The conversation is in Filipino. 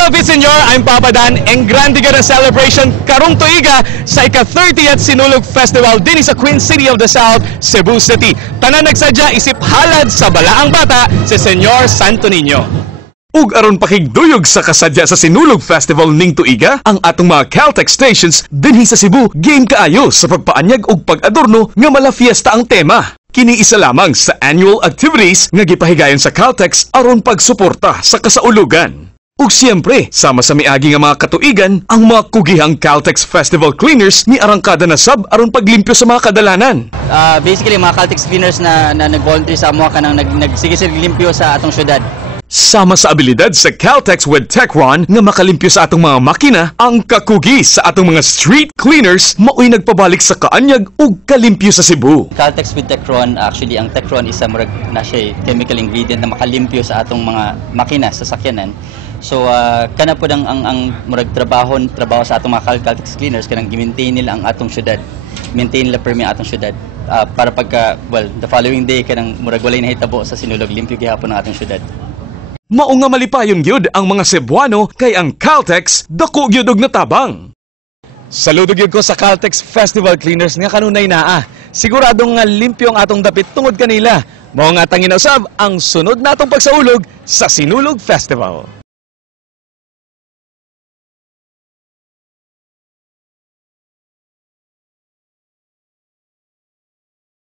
Viva Viceñor, I'm Papa Dan. Ang grande ka na celebration karong tuiga sa ika-30th Sinulog Festival din sa Queen City of the South, Cebu City. Tanan nagsadya isip halad sa balaang bata si Senyor Santo Niño. Ug aron pakigduyog sa kasadya sa Sinulog Festival ning tuiga, ang atong mga Caltex stations dinhi sa Cebu game kaayo sa pagpaanyag ug pag-adorno nga mala fiesta ang tema. Kini isa lamang sa annual activities nga gipahigayon sa Caltex aron pagsuporta sa kasaulugan. Ug siyempre, sama sa miagi nga mga katuigan, ang mga kugihang Caltex Festival Cleaners ni arangkada na sab aron paglimpyo sa mga kadalanan. Basically, mga Caltex Cleaners na nag-volunteer sa amo kanang nagsigisig limpyo sa atong syudad. Sama sa abilidad sa Caltex with Techron nga makalimpyo sa atong mga makina, ang kakugi sa atong mga street cleaners mao'y nagpabalik sa kaanyag ug kalimpyo sa Cebu. Caltex with Techron, actually ang Techron is a na siya chemical ingredient na makalimpyo sa atong mga makina sa sakyanan. So kana po ang murag trabaho sa atong mga Caltex cleaners kanang gi-maintain nila ang atong syudad. Maintain nila permi atong syudad. Para pagka the following day kanang murag walay nahitabo sa sinulog limpyo gihapon ang atong syudad. Mao nga malipayon gyud ang mga Cebuano kay ang Caltex dako gyud og natabang. Saludo gyud ko sa Caltex Festival Cleaners nga kanunay naa. Siguradong nga limpyo ang atong dapit tungod kanila. Mao nga tangin usab ang sunod natong pagsaulog sa Sinulog Festival.